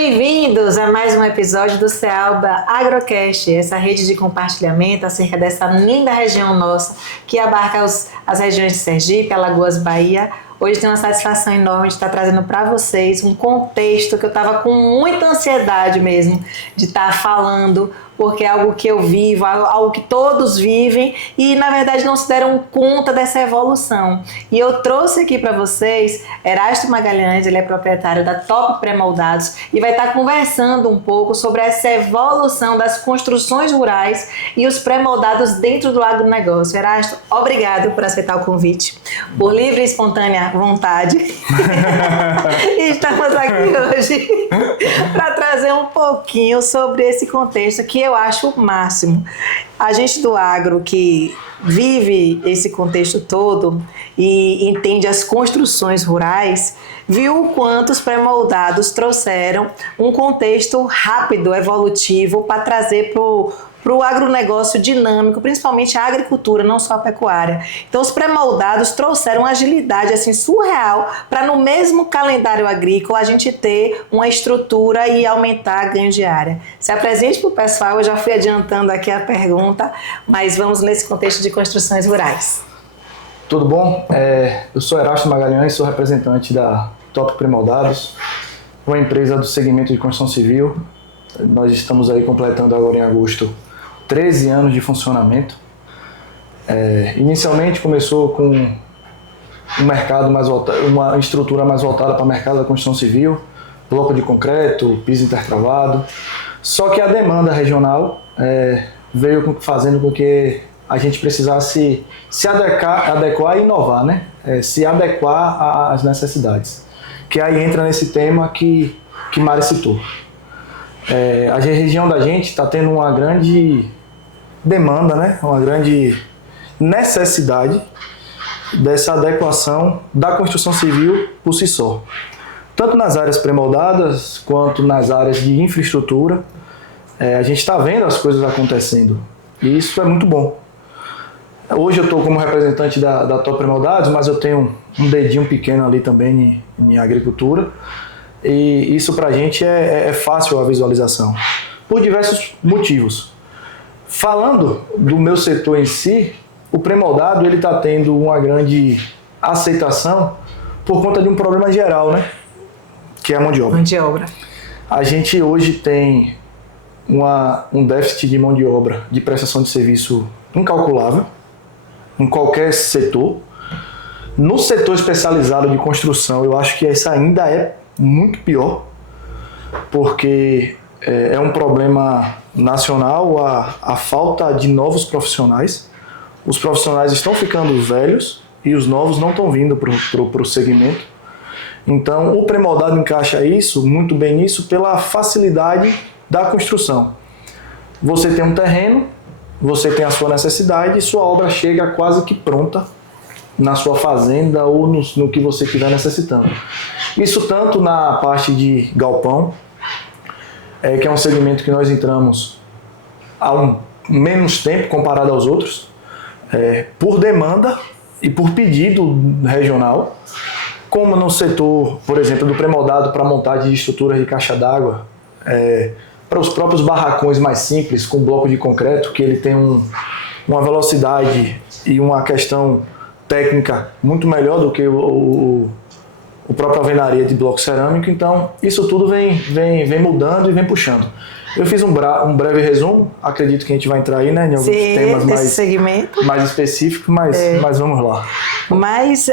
bem-vindos a mais um episódio do Cealba Agrocast, essa rede de compartilhamento acerca dessa linda região nossa que abarca as regiões de Sergipe, Alagoas, Bahia. Hoje tenho uma satisfação enorme de estar trazendo para vocês um contexto que eu estava com muita ansiedade mesmo de estar falando, porque é algo que eu vivo, algo que todos vivem e, na verdade, não se deram conta dessa evolução. E eu trouxe aqui para vocês Erasto Magalhães, ele é proprietário da Top Pré-Moldados e vai estar conversando um pouco sobre essa evolução das construções rurais e os pré-moldados dentro do agronegócio. Erasto, obrigado por aceitar o convite, por livre e espontânea vontade. E estamos aqui hoje para trazer um pouquinho sobre esse contexto que eu acho o máximo. A gente do agro que vive esse contexto todo e entende as construções rurais, viu o quanto os pré-moldados trouxeram um contexto rápido, evolutivo, para trazer para o agronegócio dinâmico, principalmente a agricultura, não só a pecuária. Então, os pré-moldados trouxeram uma agilidade assim, surreal para, no mesmo calendário agrícola, a gente ter uma estrutura e aumentar a ganho de área. Se apresente para o pessoal, eu já fui adiantando aqui a pergunta, mas vamos nesse contexto de construções rurais. Tudo bom? Eu sou Erasto Magalhães, sou representante da Top Pré-moldados, uma empresa do segmento de construção civil. Nós estamos aí completando agora em agosto 13 anos de funcionamento. Inicialmente começou com um mercado mais voltado, uma estrutura mais voltada para o mercado da construção civil, bloco de concreto, piso intertravado. Só que a demanda regional veio fazendo com que a gente precisasse se adequar e inovar, né? Se adequar às necessidades. Que aí entra nesse tema que Mari citou. A região da gente está tendo uma grande demanda, né? Uma grande necessidade dessa adequação da construção civil por si só. Tanto nas áreas pré-moldadas quanto nas áreas de infraestrutura, a gente está vendo as coisas acontecendo e isso é muito bom. Hoje eu estou como representante da Top Pré-moldados, mas eu tenho um dedinho pequeno ali também em agricultura. E isso para a gente é fácil a visualização, por diversos motivos. Falando do meu setor em si, o pré-moldado está tendo uma grande aceitação por conta de um problema geral, né? Que é a mão de obra. Mão de obra. A gente hoje tem um déficit de mão de obra de prestação de serviço incalculável em qualquer setor. No setor especializado de construção, eu acho que isso ainda é muito pior, porque é um problema nacional a falta de novos profissionais. Os profissionais estão ficando velhos e os novos não estão vindo para o segmento. Então, o pré-moldado encaixa muito bem nisso pela facilidade da construção. Você tem um terreno, você tem a sua necessidade e sua obra chega quase que pronta na sua fazenda ou no que você estiver necessitando. Isso tanto na parte de galpão, que é um segmento que nós entramos há menos tempo comparado aos outros, por demanda e por pedido regional, como no setor, por exemplo, do pré-moldado para montagem de estruturas de caixa d'água, para os próprios barracões mais simples, com bloco de concreto, que ele tem uma velocidade e uma questão técnica muito melhor do que o próprio alvenaria de bloco cerâmico. Então isso tudo vem mudando e vem puxando. Eu fiz um breve resumo, acredito que a gente vai entrar aí, né, em alguns temas mais específicos, mas vamos lá. Mas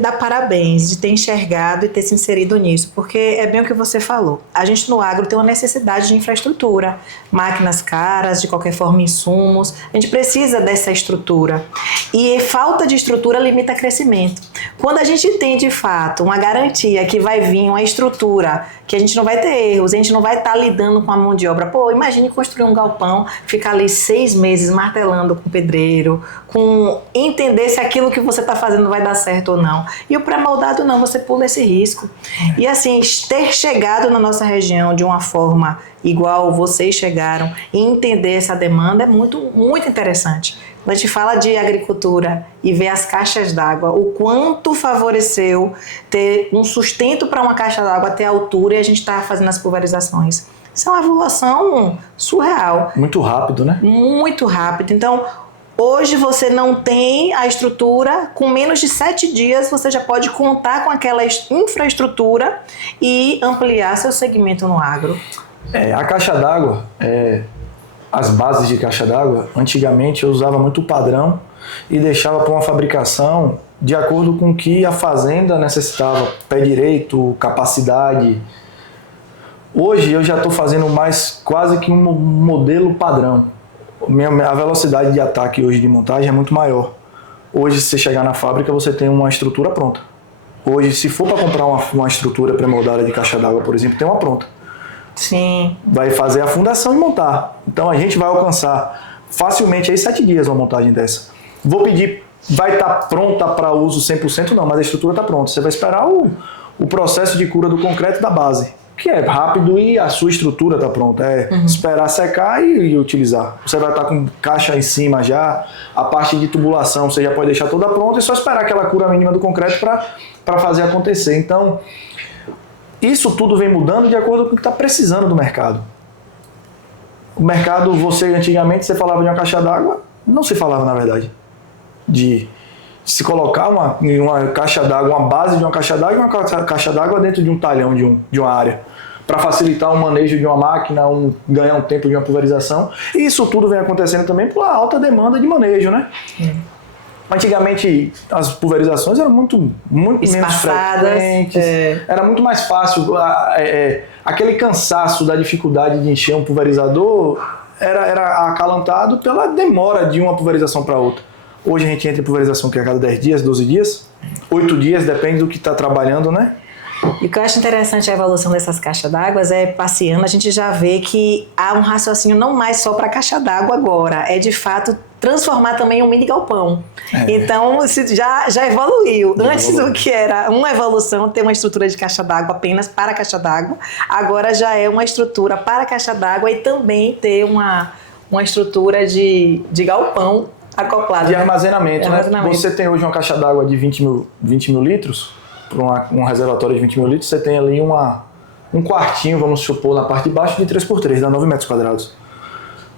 dá parabéns de ter enxergado e ter se inserido nisso, porque é bem o que você falou. A gente no agro tem uma necessidade de infraestrutura, máquinas caras, de qualquer forma insumos, a gente precisa dessa estrutura. E falta de estrutura limita crescimento. Quando a gente tem de fato uma garantia que vai vir uma estrutura, que a gente não vai ter erros, a gente não vai estar lidando com a mão de obra. Pô, imagine construir um galpão, ficar ali 6 meses martelando com o pedreiro, com entender se aquilo que você está está fazendo vai dar certo ou não. E o pré-moldado não, você pula esse risco. E assim, ter chegado na nossa região de uma forma igual vocês chegaram e entender essa demanda é muito, muito interessante. Quando a gente fala de agricultura e vê as caixas d'água, o quanto favoreceu ter um sustento para uma caixa d'água até a altura e a gente está fazendo as pulverizações. Isso é uma evolução surreal. Muito rápido, né? Muito rápido. Então, hoje você não tem a estrutura, com menos de 7 dias você já pode contar com aquela infraestrutura e ampliar seu segmento no agro. A caixa d'água, as bases de caixa d'água, antigamente eu usava muito o padrão e deixava para uma fabricação de acordo com o que a fazenda necessitava, pé direito, capacidade. Hoje eu já estou fazendo mais quase que um modelo padrão. A velocidade de ataque hoje de montagem é muito maior. Hoje, se você chegar na fábrica, você tem uma estrutura pronta. Hoje, se for para comprar uma estrutura pré-moldada de caixa d'água, por exemplo, tem uma pronta. Sim. Vai fazer a fundação e montar. Então a gente vai alcançar facilmente aí 7 dias uma montagem dessa. Vou pedir, vai estar pronta para uso 100%? Não, mas a estrutura está pronta. Você vai esperar o processo de cura do concreto da base, que é rápido e a sua estrutura está pronta. Esperar secar e utilizar. Você vai estar com caixa em cima já, a parte de tubulação você já pode deixar toda pronta e só esperar aquela cura mínima do concreto para fazer acontecer. Então, isso tudo vem mudando de acordo com o que está precisando do mercado. O mercado, antigamente você falava de uma caixa d'água, não se falava na verdade de se colocar uma caixa d'água, uma base de uma caixa d'água e uma caixa d'água dentro de um talhão de uma área, para facilitar o manejo de uma máquina, ganhar um tempo de uma pulverização. E isso tudo vem acontecendo também pela alta demanda de manejo, né? Antigamente as pulverizações eram muito menos frequentes, era muito mais fácil, aquele cansaço da dificuldade de encher um pulverizador era acalantado pela demora de uma pulverização para outra. Hoje a gente entra em pulverização que é a cada 10 dias, 12 dias, 8 dias, depende do que está trabalhando, né? E o que eu acho interessante a evolução dessas caixas d'água passeando, a gente já vê que há um raciocínio não mais só para a caixa d'água agora, é de fato transformar também um mini galpão. Então já evoluiu. Antes do que era uma evolução, ter uma estrutura de caixa d'água apenas para a caixa d'água, agora já é uma estrutura para a caixa d'água e também ter uma estrutura de galpão acoplado. De armazenamento, né? Você tem hoje uma caixa d'água de 20 mil litros, para um reservatório de 20 mil litros, você tem ali um quartinho, vamos supor, na parte de baixo de 3x3, dá 9 metros quadrados.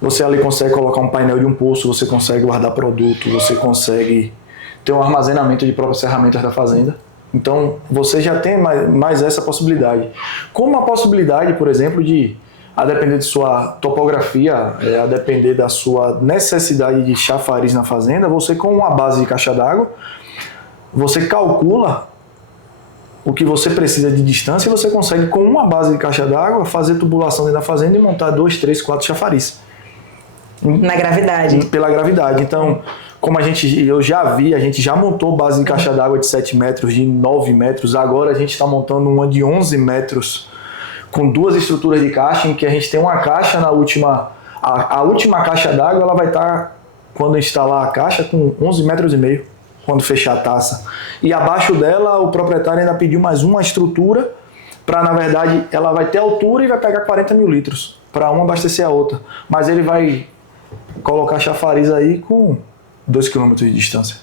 Você ali consegue colocar um painel de um poço, você consegue guardar produto, você consegue ter um armazenamento de próprias ferramentas da fazenda. Então, você já tem mais essa possibilidade. Como a possibilidade, por exemplo, a depender de sua topografia, a depender da sua necessidade de chafariz na fazenda, você com uma base de caixa d'água, você calcula o que você precisa de distância e você consegue, com uma base de caixa d'água, fazer tubulação dentro da fazenda e montar 2, 3, 4 chafariz. Na gravidade. Pela gravidade. Então, como a gente já montou base de caixa d'água de 7 metros, de 9 metros, agora a gente está montando uma de 11 metros, com 2 estruturas de caixa, em que a gente tem uma caixa na última... A última caixa d'água, ela vai estar, quando instalar a caixa, com 11 metros e meio, quando fechar a taça. E abaixo dela, o proprietário ainda pediu mais uma estrutura, para, na verdade, ela vai ter altura e vai pegar 40 mil litros, para uma abastecer a outra. Mas ele vai colocar chafariz aí com 2 km de distância.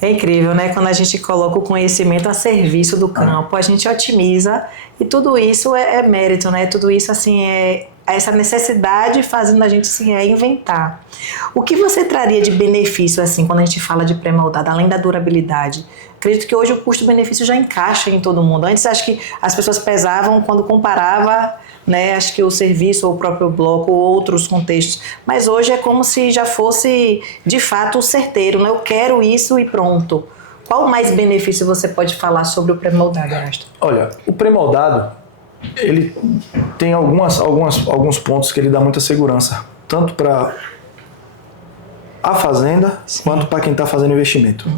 É incrível, né? Quando a gente coloca o conhecimento a serviço do campo, a gente otimiza e tudo isso é mérito, né? Tudo isso, assim, é essa necessidade fazendo a gente, assim, inventar. O que você traria de benefício, assim, quando a gente fala de pré-moldado, além da durabilidade? Acredito que hoje o custo-benefício já encaixa em todo mundo. Antes, acho que as pessoas pesavam quando comparava, né, acho que o serviço ou o próprio bloco ou outros contextos. Mas hoje é como se já fosse, de fato, certeiro, né? Eu quero isso e pronto. Qual mais benefício você pode falar sobre o pré-moldado, Erasto? Olha, o pré-moldado, ele tem alguns pontos que ele dá muita segurança, tanto para a fazenda, quanto para quem está fazendo investimento.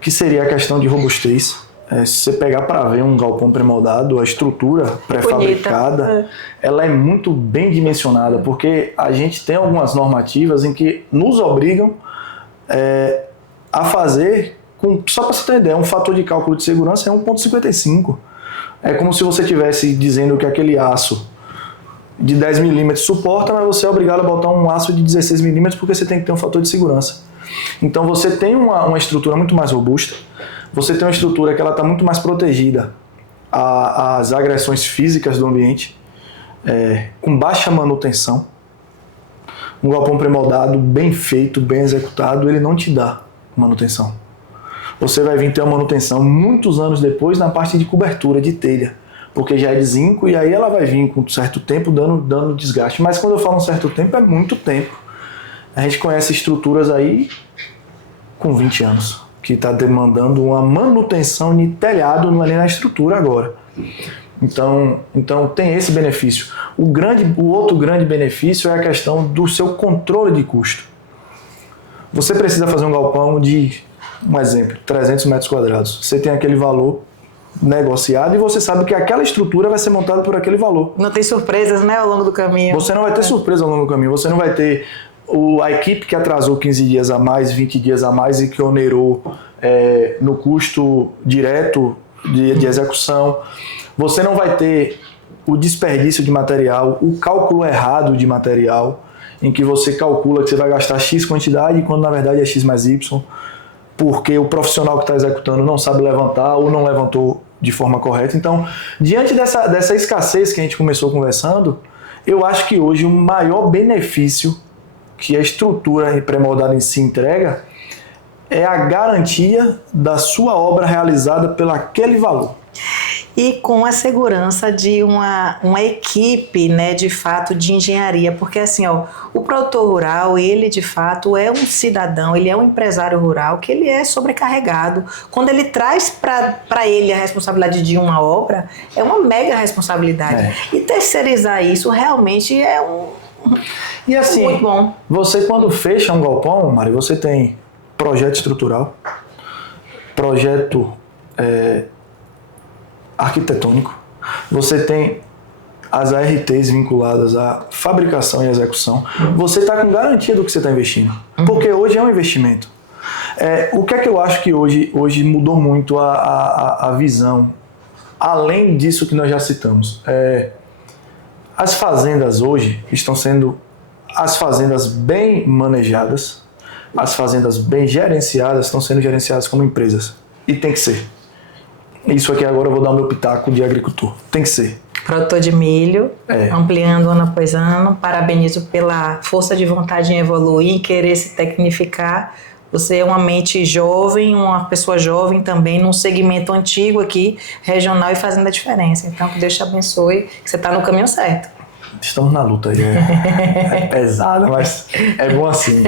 Que seria a questão de robustez. Se você pegar para ver um galpão pré-moldado, a estrutura pré-fabricada, ela é muito bem dimensionada, porque a gente tem algumas normativas em que nos obrigam a fazer Só para você ter uma ideia, um fator de cálculo de segurança é 1,55. É como se você estivesse dizendo que aquele aço de 10 milímetros suporta, mas você é obrigado a botar um aço de 16 milímetros porque você tem que ter um fator de segurança. Então você tem uma estrutura muito mais robusta, você tem uma estrutura que ela está muito mais protegida às agressões físicas do ambiente, com baixa manutenção. Um galpão pré-moldado, bem feito, bem executado, ele não te dá manutenção. Você vai vir ter uma manutenção muitos anos depois na parte de cobertura de telha, porque já é de zinco e aí ela vai vir com um certo tempo dando desgaste. Mas quando eu falo um certo tempo, é muito tempo. A gente conhece estruturas aí com 20 anos, que está demandando uma manutenção de telhado ali na estrutura agora. Então tem esse benefício. O outro grande benefício é a questão do seu controle de custo. Você precisa fazer um galpão de, um exemplo, 300 metros quadrados. Você tem aquele valor negociado e você sabe que aquela estrutura vai ser montada por aquele valor. Não tem surpresas, né, ao longo do caminho. Você não vai ter surpresa ao longo do caminho. Você não vai ter a equipe que atrasou 15 dias a mais, 20 dias a mais e que onerou no custo direto de execução. Você não vai ter o desperdício de material, o cálculo errado de material, em que você calcula que você vai gastar X quantidade, quando na verdade é X mais Y, porque o profissional que está executando não sabe levantar ou não levantou de forma correta. Então, diante dessa escassez que a gente começou conversando, eu acho que hoje o maior benefício que a estrutura pré-moldada em si entrega é a garantia da sua obra realizada pelo aquele valor. E com a segurança de uma equipe, né, de fato, de engenharia, porque assim, ó, o produtor rural, ele de fato é um cidadão, ele é um empresário rural que ele é sobrecarregado. Quando ele traz para ele a responsabilidade de uma obra, é uma mega responsabilidade. E terceirizar isso realmente é e assim, muito bom. Você quando fecha um galpão, Mari, você tem projeto estrutural, projeto arquitetônico, você tem as ARTs vinculadas à fabricação e execução, você está com garantia do que você está investindo, porque hoje é um investimento. O que é que eu acho que hoje mudou muito a visão, além disso que nós já citamos? As fazendas hoje estão sendo as fazendas bem manejadas, as fazendas bem gerenciadas estão sendo gerenciadas como empresas, e tem que ser. Isso aqui agora eu vou dar o meu pitaco de agricultor. Tem que ser. Produtor de milho, ampliando ano após ano. Parabenizo pela força de vontade em evoluir, em querer se tecnificar. Você é uma mente jovem, uma pessoa jovem também, num segmento antigo aqui, regional, e fazendo a diferença. Então, que Deus te abençoe, que você está no caminho certo. Estamos na luta aí. É pesado, mas é bom assim.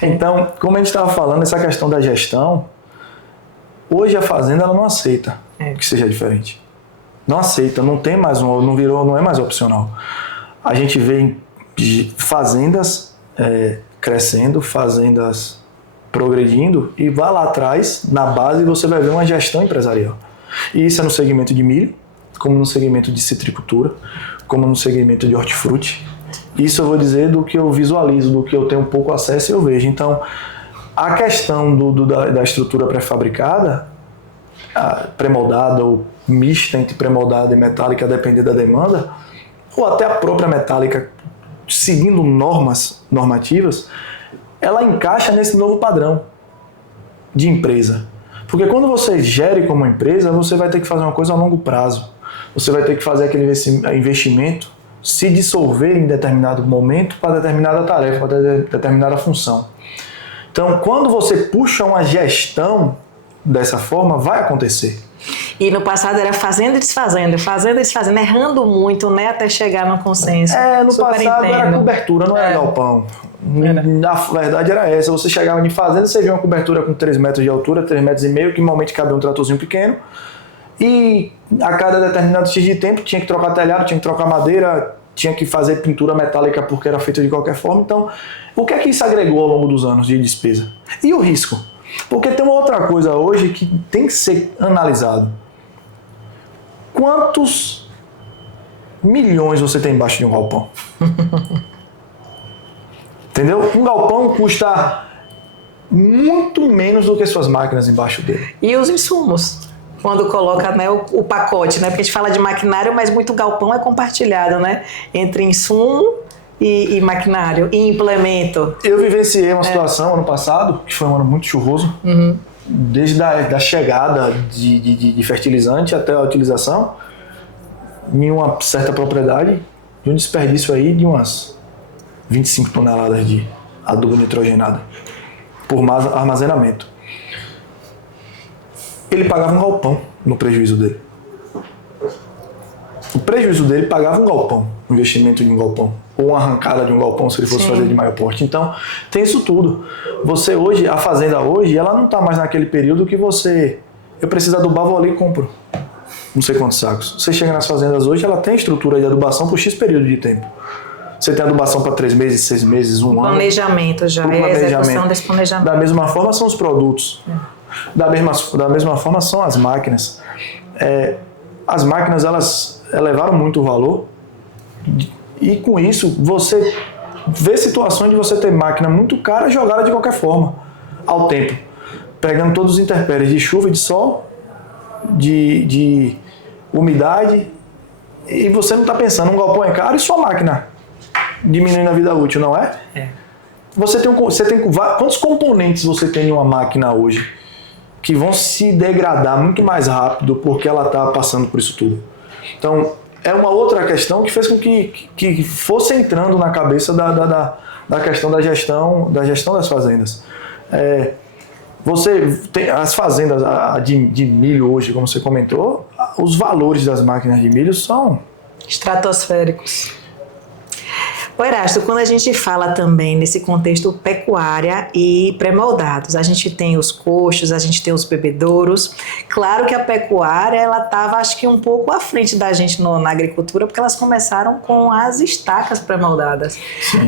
Então, como a gente estava falando, essa questão da gestão, hoje a fazenda ela não aceita que seja diferente. Não aceita, não tem mais não é mais opcional. A gente vê fazendas crescendo, fazendas progredindo, e vai lá atrás, na base, você vai ver uma gestão empresarial. E isso é no segmento de milho, como no segmento de citricultura, como no segmento de hortifruti. Isso eu vou dizer do que eu visualizo, do que eu tenho pouco acesso e eu vejo. Então, a questão da estrutura pré-fabricada, pré-moldada ou mista entre pré-moldada e metálica, a depender da demanda, ou até a própria metálica, seguindo normativas, ela encaixa nesse novo padrão de empresa. Porque quando você gere como empresa, você vai ter que fazer uma coisa a longo prazo. Você vai ter que fazer aquele investimento se dissolver em determinado momento para determinada tarefa, para determinada função. Então, quando você puxa uma gestão dessa forma, vai acontecer. E no passado era fazendo e desfazendo, errando muito, né, até chegar no consenso. No passado era cobertura, não era galpão. Na verdade era essa, você chegava em fazenda, você via uma cobertura com 3 metros de altura, 3,5 metros, que normalmente cabia um tratorzinho pequeno, e a cada determinado X de tempo tinha que trocar telhado, tinha que trocar madeira, tinha que fazer pintura metálica porque era feita de qualquer forma. Então, o que é que isso agregou ao longo dos anos de despesa? E o risco? Porque tem uma outra coisa hoje que tem que ser analisado. Quantos milhões você tem embaixo de um galpão? Entendeu? Um galpão custa muito menos do que suas máquinas embaixo dele. E os insumos? Quando coloca, né, o pacote, né? Porque a gente fala de maquinário, mas muito galpão é compartilhado, né? Entre insumo e maquinário, e implemento. Eu vivenciei uma situação ano passado, que foi um ano muito chuvoso, desde a chegada de fertilizante até a utilização, em uma certa propriedade, de um desperdício aí de umas 25 toneladas de adubo nitrogenado por armazenamento. Ele pagava um galpão no prejuízo dele. O prejuízo dele pagava um galpão, um investimento de um galpão, ou uma arrancada de um galpão se ele fosse fazer de maior porte. Então, tem isso tudo. Você hoje, a fazenda hoje, ela não está mais naquele período que eu preciso adubar, vou ali e compro não sei quantos sacos. Você chega nas fazendas hoje, ela tem estrutura de adubação por X período de tempo. Você tem adubação para 3 meses, 6 meses, um ano. Planejamento já, é a execução desse planejamento. Da mesma forma são os produtos. Da mesma forma são as máquinas. As máquinas, elas elevaram muito o valor e com isso você vê situações de você ter máquina muito cara jogada de qualquer forma ao tempo, pegando todos os intempéries de chuva e de sol, de umidade, e você não está pensando, um galpão é caro e sua máquina diminuindo a vida útil, não é? Você tem quantos componentes você tem em uma máquina hoje que vão se degradar muito mais rápido porque ela está passando por isso tudo? Então, é uma outra questão que fez com que fosse entrando na cabeça da questão da gestão das fazendas. Você tem as fazendas de milho hoje, como você comentou, os valores das máquinas de milho são estratosféricos. O Erasto, quando a gente fala também nesse contexto pecuária e pré-moldados, a gente tem os coxos, a gente tem os bebedouros. Claro que a pecuária, ela estava, acho que um pouco à frente da gente na agricultura, porque elas começaram com as estacas pré-moldadas.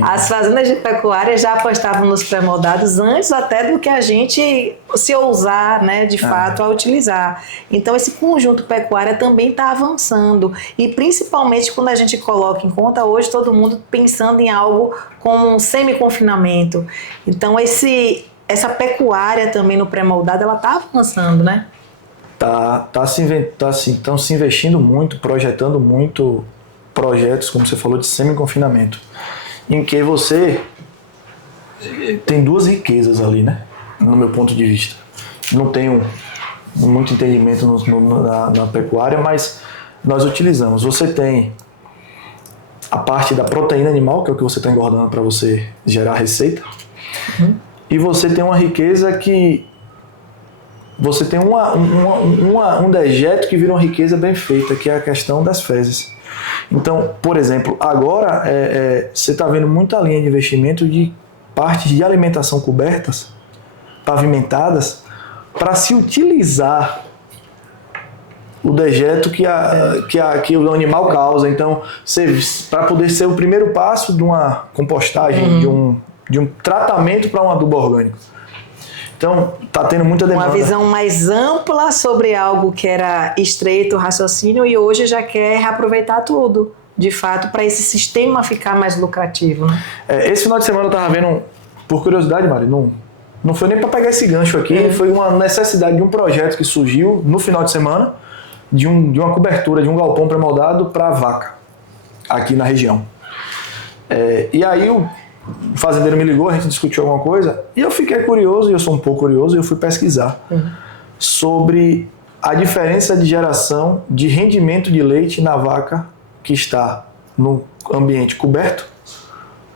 As fazendas de pecuária já apostavam nos pré-moldados antes até do que a gente se ousar, né, de fato, a utilizar. Então, esse conjunto pecuária também está avançando. E principalmente quando a gente coloca em conta, hoje todo mundo pensando em algo como um semi-confinamento. Então, essa pecuária também no pré-moldado, ela está avançando, né? Estão se investindo muito, projetando muito projetos, como você falou, de semi-confinamento, em que você tem duas riquezas ali, né? No meu ponto de vista. Não tenho muito entendimento na pecuária, mas nós utilizamos. Você tem a parte da proteína animal, que é o que você está engordando para você gerar receita. E você tem uma riqueza que... Você tem um dejeto que vira uma riqueza bem feita, que é a questão das fezes. Então, por exemplo, agora você está vendo muita linha de investimento de partes de alimentação cobertas, pavimentadas, para se utilizar o dejeto que o animal causa. Então, para poder ser o primeiro passo de uma compostagem, de um tratamento para um adubo orgânico. Então, está tendo muita demanda. Uma visão mais ampla sobre algo que era estreito o raciocínio e hoje já quer reaproveitar tudo, de fato, para esse sistema ficar mais lucrativo. Né? Esse final de semana eu estava vendo, por curiosidade, Mari, não foi nem para pegar esse gancho aqui, foi uma necessidade de um projeto que surgiu no final de semana, de uma cobertura, de um galpão pré-moldado para vaca, aqui na região. E aí o fazendeiro me ligou, a gente discutiu alguma coisa, e eu fiquei curioso, e eu sou um pouco curioso, e eu fui pesquisar sobre a diferença de geração de rendimento de leite na vaca que está no ambiente coberto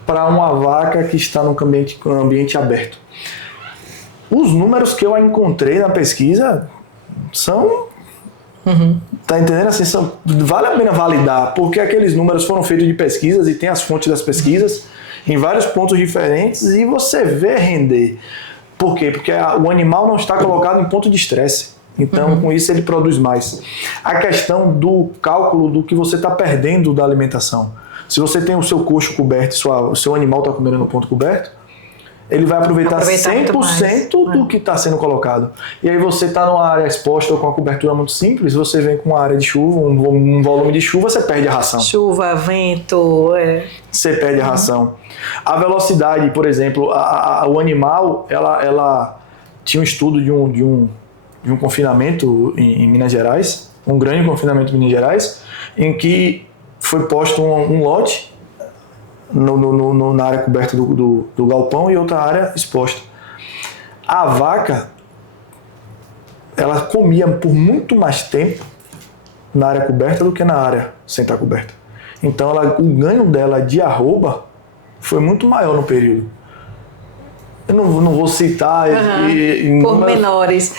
para uma vaca que está no ambiente aberto. Os números que eu encontrei na pesquisa são... Tá entendendo? Assim, vale a pena validar, porque aqueles números foram feitos de pesquisas e tem as fontes das pesquisas em vários pontos diferentes e você vê render. Por quê? Porque o animal não está colocado em ponto de estresse. Então, com isso, ele produz mais. A questão do cálculo do que você está perdendo da alimentação. Se você tem o seu coxo coberto e o seu animal está comendo no ponto coberto, ele vai aproveitar muito 100% do que está sendo colocado. E aí você está numa área exposta ou com uma cobertura muito simples, você vem com uma área de chuva, um volume de chuva, você perde a ração. Chuva, vento... Você perde a ração. A velocidade, por exemplo, o animal, ela tinha um estudo de um confinamento em Minas Gerais, um grande confinamento em Minas Gerais, em que foi posto um lote na área coberta do galpão e outra área exposta. A vaca, ela comia por muito mais tempo na área coberta do que na área sem estar coberta. Então o ganho dela de arroba foi muito maior no período. Eu não vou citar pormenores,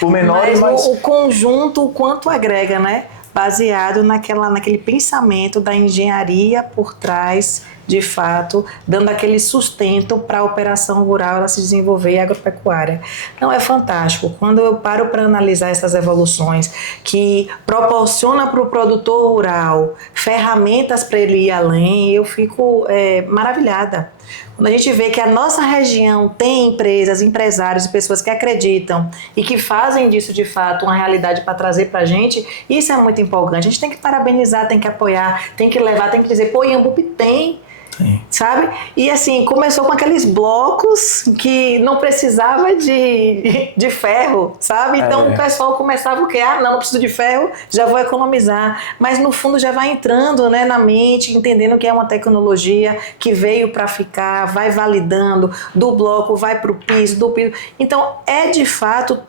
mas o conjunto, o quanto agrega, né? Baseado naquele pensamento da engenharia por trás, de fato, dando aquele sustento para a operação rural ela se desenvolver e agropecuária. Então é fantástico. Quando eu paro para analisar essas evoluções que proporciona para o produtor rural ferramentas para ele ir além, eu fico maravilhada. Quando a gente vê que a nossa região tem empresas, empresários e pessoas que acreditam e que fazem disso de fato uma realidade para trazer para a gente, isso é muito empolgante. A gente tem que parabenizar, tem que apoiar, tem que levar, tem que dizer, pô, Iambupe tem. Sim. Sabe? E assim, começou com aqueles blocos que não precisava de ferro, sabe? Então o pessoal começava o quê? Não preciso de ferro, já vou economizar. Mas no fundo já vai entrando, né, na mente, entendendo que é uma tecnologia que veio para ficar, vai validando, do bloco vai para o piso, do piso. Então é de fato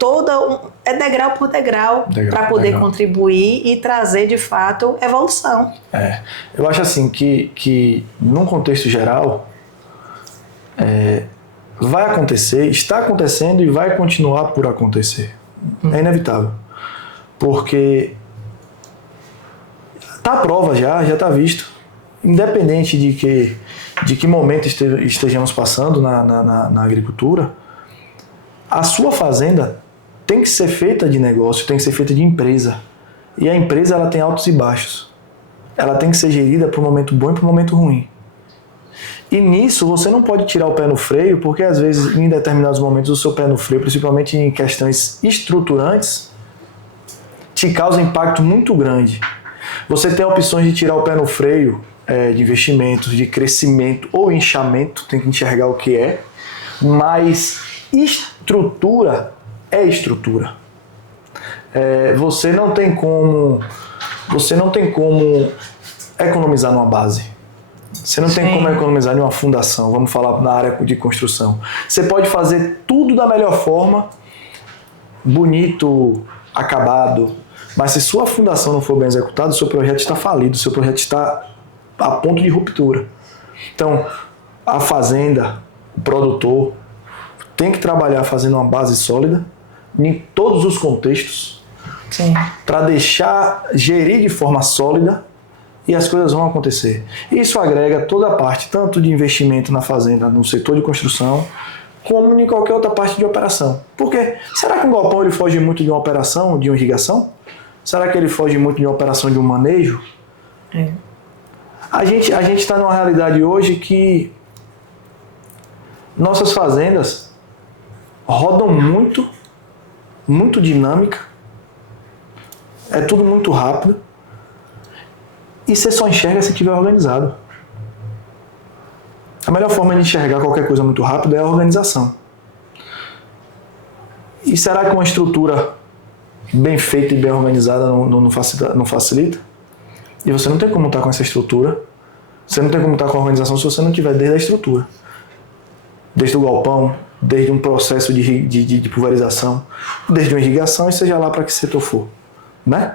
é degrau por degrau para poder contribuir e trazer de fato evolução. Eu acho assim que num contexto geral vai acontecer, está acontecendo e vai continuar por acontecer. É inevitável. Porque tá a prova já está visto. Independente de que momento estejamos passando na agricultura, a sua fazenda tem que ser feita de negócio, tem que ser feita de empresa. E a empresa ela tem altos e baixos. Ela tem que ser gerida para um momento bom e para um momento ruim. E nisso você não pode tirar o pé no freio, porque às vezes em determinados momentos o seu pé no freio, principalmente em questões estruturantes, te causa impacto muito grande. Você tem opções de tirar o pé no freio de investimentos, de crescimento ou inchamento, tem que enxergar o que é, mas estrutura é estrutura. Você não tem como economizar numa base. Você não tem como economizar em uma fundação, vamos falar na área de construção. Você pode fazer tudo da melhor forma, bonito, acabado, mas se sua fundação não for bem executada, o seu projeto está falido, o seu projeto está a ponto de ruptura. Então, a fazenda, o produtor, tem que trabalhar fazendo uma base sólida em todos os contextos para deixar gerir de forma sólida e as coisas vão acontecer. Isso agrega toda a parte, tanto de investimento na fazenda, no setor de construção, como em qualquer outra parte de operação. Por quê? Será que um galpão ele foge muito de uma operação, de uma irrigação? Será que ele foge muito de uma operação de um manejo? A gente está numa realidade hoje que nossas fazendas rodam muito dinâmica, é tudo muito rápido, e você só enxerga se estiver organizado. A melhor forma de enxergar qualquer coisa muito rápido é a organização. E será que uma estrutura bem feita e bem organizada não facilita? E você não tem como estar com essa estrutura, você não tem como estar com a organização se você não tiver desde a estrutura. Desde o galpão, desde um processo de pulverização, desde uma irrigação, e seja lá para que setor for, né?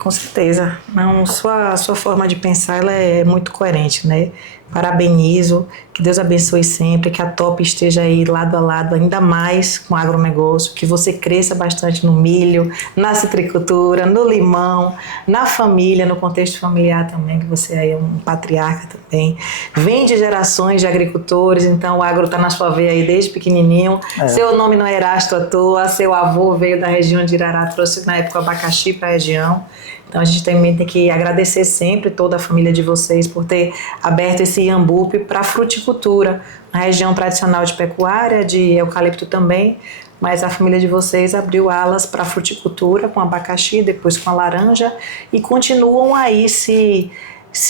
Com certeza. Não, sua forma de pensar ela é muito coerente, né? Parabenizo, que Deus abençoe sempre, que a Top esteja aí lado a lado, ainda mais com o agronegócio, que você cresça bastante no milho, na citricultura, no limão, na família, no contexto familiar também, que você aí é um patriarca também. Vem de gerações de agricultores, então o agro está na sua veia aí desde pequenininho. Seu nome não é Erasto à toa, seu avô veio da região de Irará, trouxe na época o abacaxi para a região. Então a gente também tem que agradecer sempre toda a família de vocês por ter aberto esse Iambupe para fruticultura, uma região tradicional de pecuária, de eucalipto também, mas a família de vocês abriu alas para fruticultura com abacaxi, depois com a laranja, e continuam aí se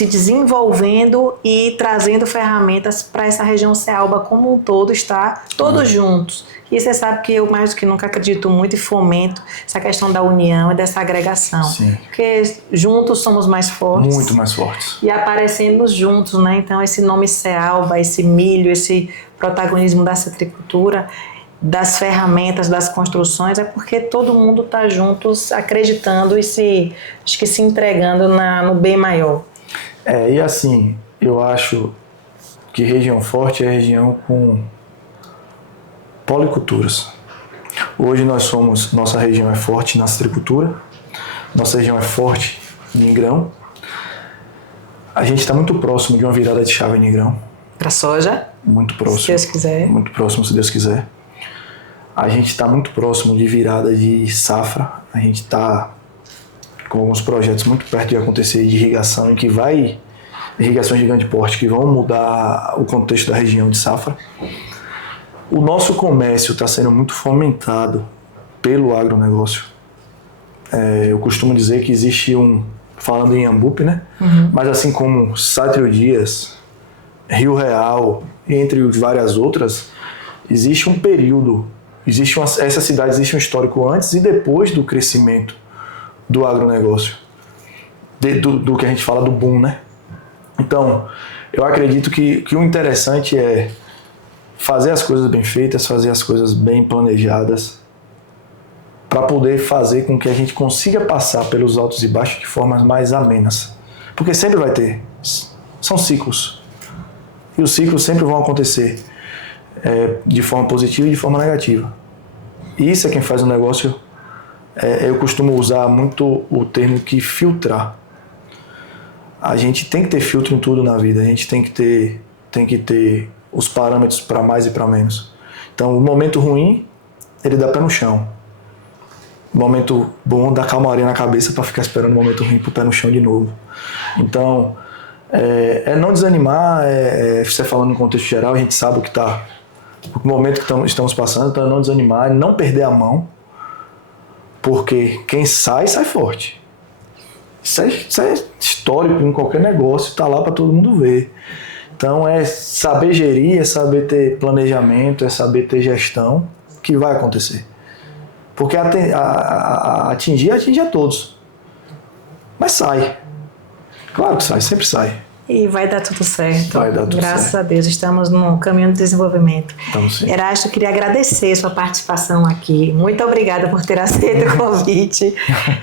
desenvolvendo e trazendo ferramentas para essa região Cealba como um todo, estar todos juntos. E você sabe que eu mais do que nunca acredito muito e fomento essa questão da união e dessa agregação. Sim. Porque juntos somos mais fortes. Muito mais fortes. E aparecendo juntos, né? Então esse nome Cealba, esse milho, esse protagonismo da citricultura, das ferramentas, das construções, é porque todo mundo está juntos acreditando e acho que se entregando no bem maior. E assim, eu acho que região forte é região com policulturas. Hoje nossa região é forte na citricultura, nossa região é forte em grão. A gente está muito próximo de uma virada de chave em grão. Para soja? Muito próximo. Se Deus quiser. Muito próximo, se Deus quiser. A gente está muito próximo de virada de safra. A gente está com alguns projetos muito perto de acontecer de irrigação, irrigações de grande porte, que vão mudar o contexto da região de safra. O nosso comércio está sendo muito fomentado pelo agronegócio. Eu costumo dizer que existe falando em Iambupe, né? Uhum. Mas assim como Sátrio Dias, Rio Real, entre várias outras, existe um período, essa cidade existe um histórico antes e depois do crescimento do agronegócio, do que a gente fala do boom, né? Então, eu acredito que o interessante é fazer as coisas bem feitas, fazer as coisas bem planejadas, para poder fazer com que a gente consiga passar pelos altos e baixos de formas mais amenas. Porque sempre vai ter. São ciclos. E os ciclos sempre vão acontecer de forma positiva e de forma negativa. E isso é quem faz o negócio. Eu costumo usar muito o termo que filtrar. A gente tem que ter filtro em tudo na vida. A gente tem que ter os parâmetros para mais e para menos. Então, o momento ruim, ele dá pé no chão. O momento bom dá calmaria na cabeça para ficar esperando o momento ruim pro pé no chão de novo. Então, não desanimar, você falando no contexto geral, a gente sabe o momento que estamos passando, então é não desanimar, não perder a mão, porque quem sai forte. Isso é histórico em qualquer negócio, tá lá para todo mundo ver. Então é saber gerir, é saber ter planejamento, é saber ter gestão, que vai acontecer. Porque atingir a todos. Mas sai. Claro que sai, sempre sai. E vai dar tudo certo. Vai dar tudo Graças certo. a Deus, estamos no caminho do desenvolvimento. Então, sim. Erasto, eu queria agradecer sua participação aqui. Muito obrigada por ter aceito o convite.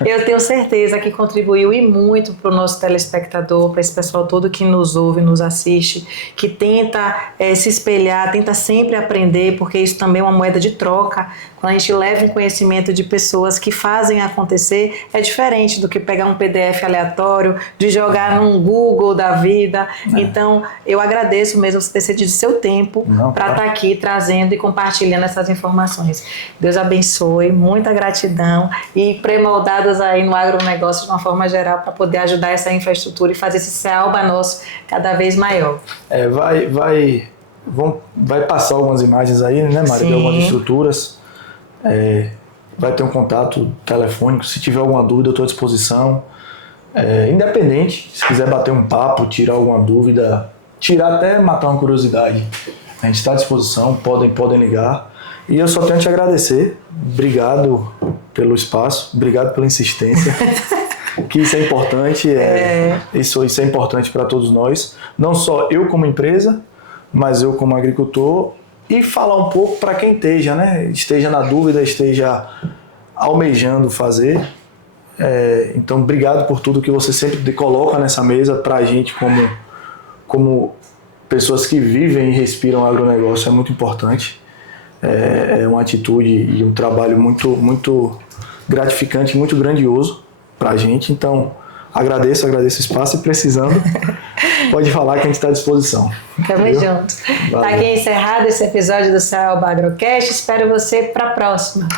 Eu tenho certeza que contribuiu e muito para o nosso telespectador, para esse pessoal todo que nos ouve, nos assiste, que tenta se espelhar, tenta sempre aprender, porque isso também é uma moeda de troca. Quando a gente leva um conhecimento de pessoas que fazem acontecer, é diferente do que pegar um PDF aleatório, de jogar num Google da vida. Então, eu agradeço mesmo você ter cedido seu tempo para estar aqui trazendo e compartilhando essas informações. Deus abençoe, muita gratidão e premoldadas aí no agronegócio de uma forma geral para poder ajudar essa infraestrutura e fazer esse Cealba nosso cada vez maior. Vai passar algumas imagens aí, né, Maria, de algumas estruturas. Vai ter um contato telefônico, se tiver alguma dúvida eu estou à disposição, independente, se quiser bater um papo, tirar alguma dúvida, até matar uma curiosidade, a gente está à disposição, podem ligar, e eu só tenho a te agradecer, obrigado pelo espaço, obrigado pela insistência, que isso é importante, isso é importante para todos nós, não só eu como empresa, mas eu como agricultor, e falar um pouco para quem esteja na dúvida, esteja almejando fazer. Então, obrigado por tudo que você sempre coloca nessa mesa para a gente como pessoas que vivem e respiram agronegócio, é muito importante. É uma atitude e um trabalho muito, muito gratificante, muito grandioso para a gente. Então, agradeço o espaço e precisando, pode falar que a gente está à disposição. Tamo junto. Está aqui encerrado esse episódio do Cealba Agrocast. Espero você para a próxima.